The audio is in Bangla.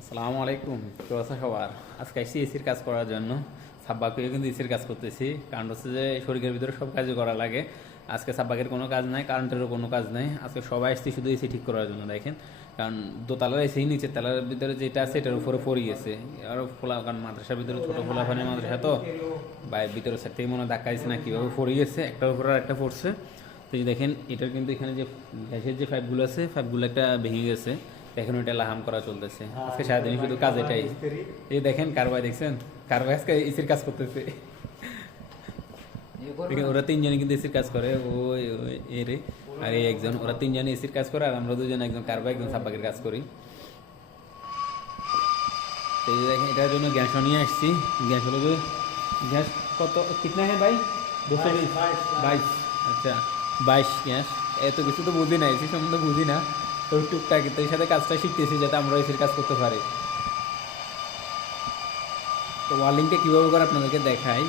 আসসালামু আলাইকুম, কি অবস্থা সবার? আজকে আসছি এসির কাজ করার জন্য। সাব্বাকেও কিন্তু এসির কাজ করতেছি, কারণ হচ্ছে যে শরীরের ভিতরে সব কাজই করা লাগে। আজকে সাব্বাকের কোনো কাজ নাই, কারেন্টেরও কোনো কাজ নাই। আজকে সবাই আসছি শুধু এসি ঠিক করার জন্য। দেখেন, কারণ দোতলার এসি নিচের তলার ভিতরে যেটা আছে এটার উপরে পড়ে গেছে। আরও খোলা, কারণ মাদ্রাসার ভিতরে ছোটো খোলাফানি মাদ্রাসা তো ভিতরের সাইড থেকে মনে হয় ধাক্কা দিচ্ছে না কীভাবে পড়ে গেছে, একটার উপরে আর একটা পড়ছে। তো এই দেখেন, এটার কিন্তু এখানে যে গ্যাসের যে পাইপগুলো আছে, পাইপগুলো একটা ভেঙে গেছে। এখন ওইটা লাহাম করা চলতেছে। আজকে সারাদিন শুধু কাজ এটাই। এই দেখেন কারবাই, দেখছেন কারবাই আজকে এসির কাজ করতেছে। দেখেন ওরা তিনজনে কিন্তু এসির কাজ করে, ওই ওই এ রে আর এই একজন, ওরা তিনজনে এসির কাজ করে, আর আমরা দুজন, একজন কারবাই একজন সাব্বাকের কাজ করি। তো এই দেখেন, এটার জন্য গ্যাসও নিয়ে আসছি। গ্যাস হলো যে গ্যাস কত কিতনা হ্যাঁ ভাই? 222। আচ্ছা, 22 গ্যাস। এত কিছু তো বুঝি না, এসি সম্বন্ধে বুঝি না। তো টুকটাক তো এর সাথে কাজটা শিখতেছি যাতে আমরা এসির কাজ করতে পারি। তো ওয়ার্লিংটা কীভাবে করে আপনাদেরকে দেখাই।